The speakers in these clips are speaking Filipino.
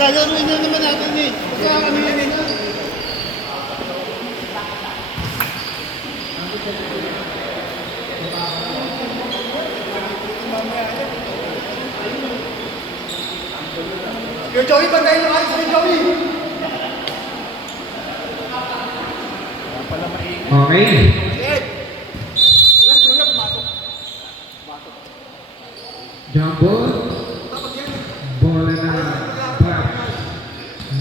Gagawin na naman natin eh. Basta ano yun eh. Your Joey, bantayin yung ayos ni Joey. Okay. Jumbo. Bola na batch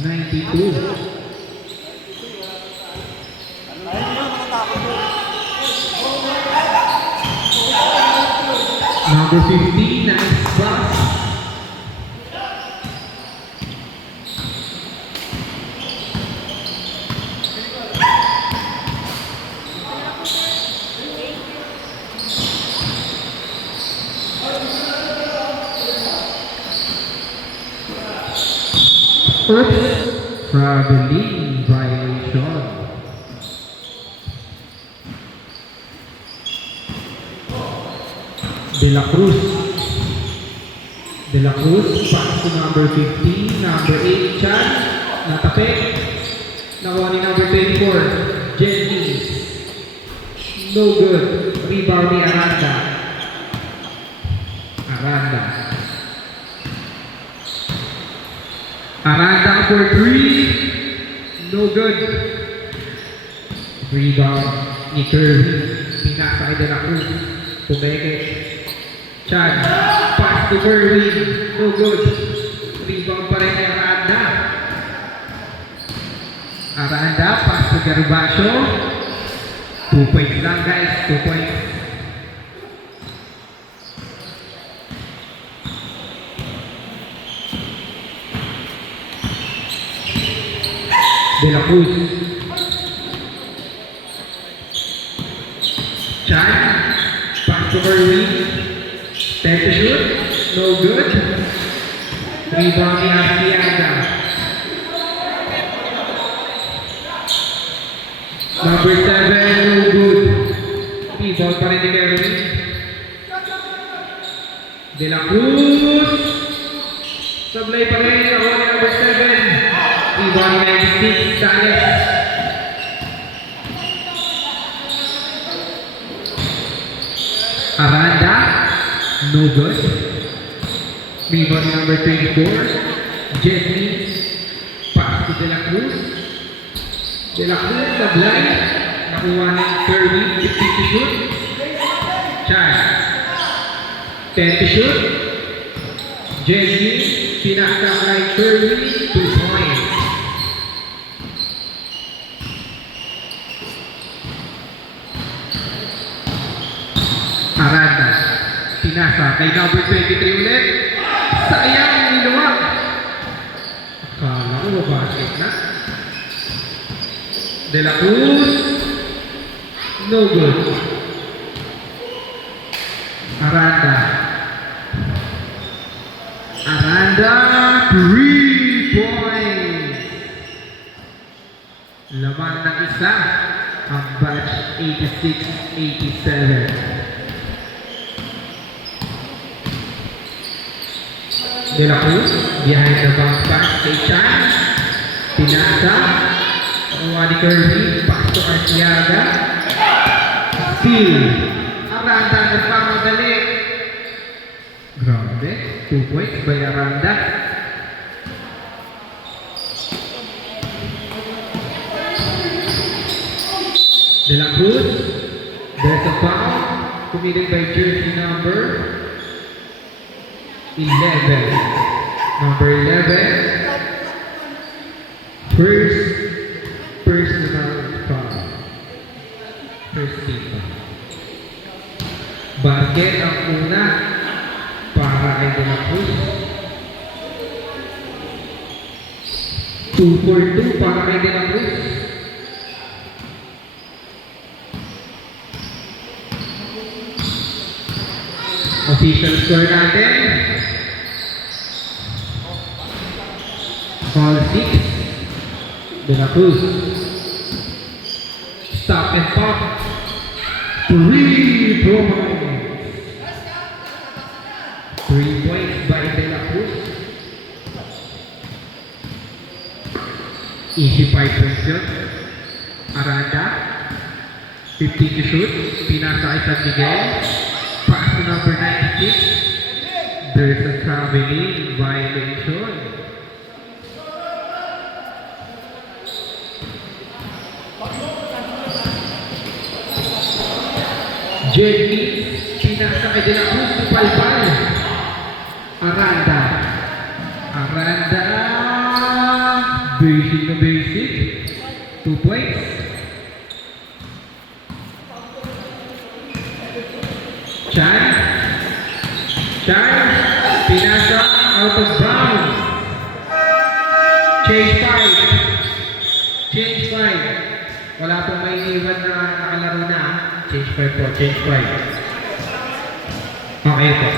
92. Number 15, nice pass. Oops, traveling violation. De La Cruz. De La Cruz, pass to number 15, number 8, Chan, natapik. Nakuha ni number 24, Jenkins. No good. Rebound ni Aranda. Aranda for 3. No good. Rebound ni Kirby. Pinasa kay De La Cruz. Pumeke. Chan. Pass to Kirby. No good. Rebound pa rin ni Aranda. Pass to Garbacio. 2 points lang guys. 2 points. De La Cruz. Chan. Pass to Kirby. 10 to shoot. No good. Rebound ni Arciaga. Number 7, no good. Rebound pa rin ni Kirby. De La Cruz. Sablay pa rin ako ni number 7. Rebound ni 96, Salas. Aranda, no good. Rebound ni number 24, Jeffrey. Pass to De La Cruz. De La Cruz, sablay. Nakuha ni Kirby, 50 to shoot. Chan. 10 to shoot. Jeffrey, pinasa kay Kirby, 2 points. Aranda, pinasa kay number 23 ulit. Sayang, niluwag. Akala ko basket na. De La Cruz, no good. Aranda, 3 points. Laman ng isa ang batch 86-87. De La Cruz, behind the bounce pass kay Chan. Pinasa. Nakuha ni Kirby. Pass to Arciaga. Steal. Aranda nagpamadali. Grabe. 2 points by Aranda. De La Cruz. There's a foul committed by jersey number 11. Number 11. First personal foul. First team foul. Basket ang una para kay De La Cruz. 2 for 2 para kay De La Cruz. Official score natin. All 6. De La Cruz. Stop and pop. 3 points. 3 points by De La Cruz. Easy 5 points yun. Aranda. 50 to shoot. Pinasa kay San Miguel. Pass to number 96. There's a traveling violation. Jenny, pinasa kay De La Cruz to Palpal. Aranda. Basic na basic. 2 points. Chan, pinasa out of bounds. Change 5. Wala pong may iwan na nakalaro na. Change 5 po, change 5. Okay po.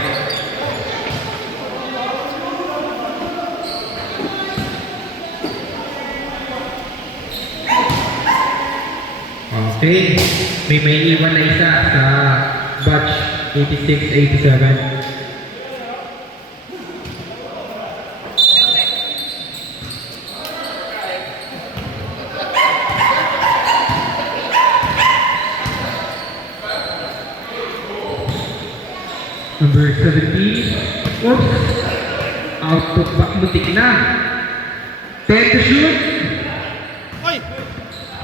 Okay, may iwan na isa sa batch 86-87. Number 17. Oops. Out of back, butik na. 10 to shoot. Oy!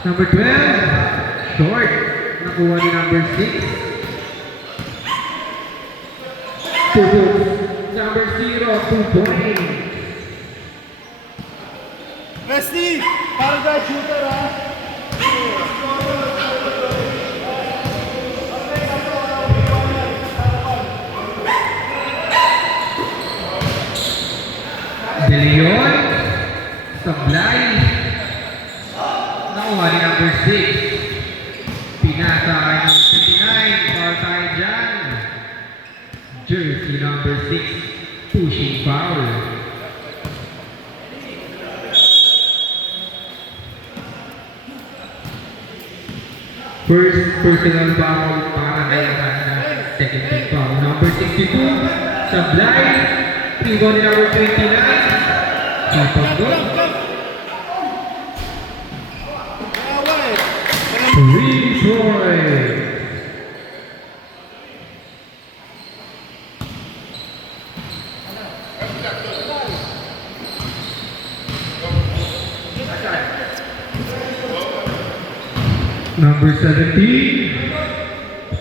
Number 12. Short. Nakuha ni number 6. 2 points. Number 0. 2 points. Resty! Parang guy shooter ha? De Leon. Sablay. Nakuha ni number 6. Pinasa kay number 29. Foul tayo dyan. Jersey number 6. Pushing foul. First personal foul para kay Aranda. Second team foul. Number 62. Sablay. Pingo ni number 29. Kapag doon. 3 points. Number 17.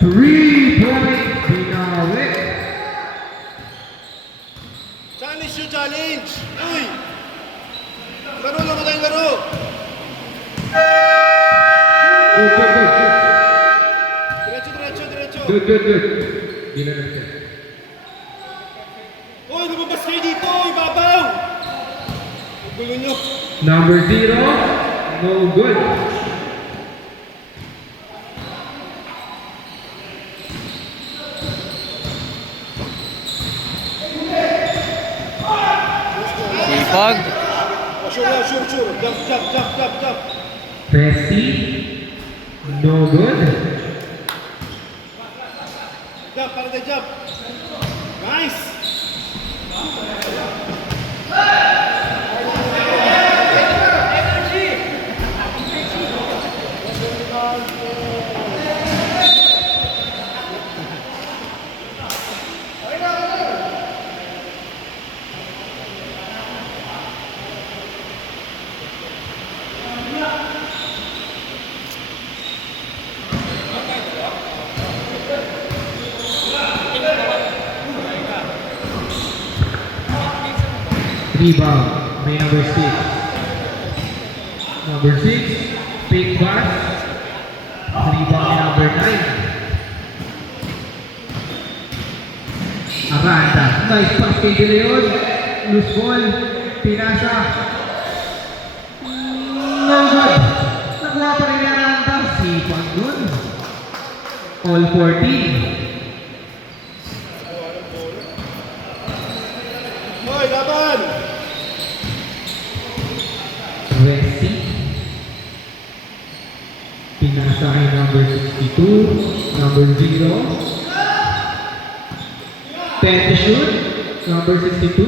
3 points. Binawit. Challenge yun, challenge! Uy! Laro lang tayong laro! Diretso! Good. Bila natin. Uy, lumabas kayo dito! Ibabaw! Ang gulo nyo! Number 0. No good. Sipag. Sure. Jump. Presti. No good. Jump, para tayo jump. Nice! Rebound. May number 6. Number 6. Fake pass. Rebound ni number 9. Aranda. Nice pass kay De Leon. Loose ball. Pinasa. No good. Nakuha pa rin ni Aranda. Sipag dun. All 14. Hoy, laban! Resi. Pinasa kay number 62. Number 0. 10 to shoot. Number 62.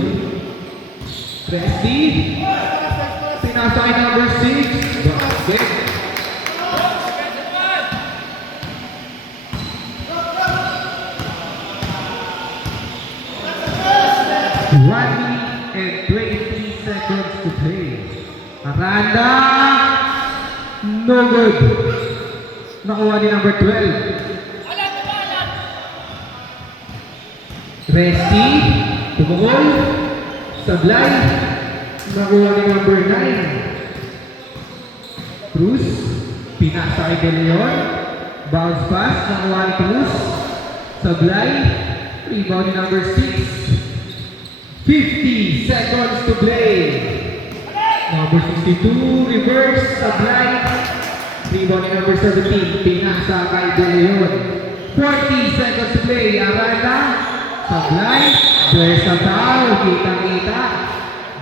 Resi. Pinasa kay number 6. Basket. One minute and 20 seconds to play. Aranda. No good. Nakuha ni number 12. Resti. Tumukol. Sablay. Nakuha ni number 9. Cruz. Pinasa kay De Leon. Bounce pass. Nakuha ni Cruz. Sablay. Rebound ni number 6. 50 seconds to play. Number 62, reverse, Sablay. Rebound ni number 17, pinasa kay De Leon. 40 seconds to play. Aranda, Sablay, there's a foul, kita-kita.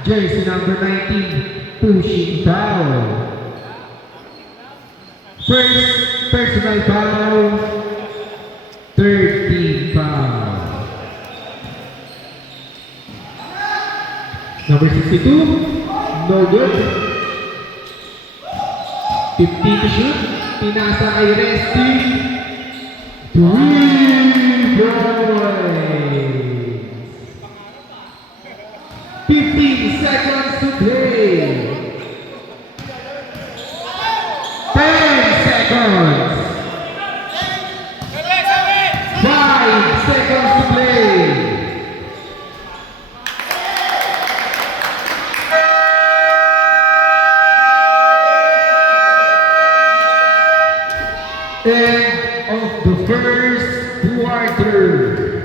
Jersey number 19, pushing foul. First personal foul, 13 foul. Number 62, no good. 15 to shoot. Pinasa kay Resti. 3 points. 15 seconds to play. 10 seconds. 5 seconds to play. End of the first quarter.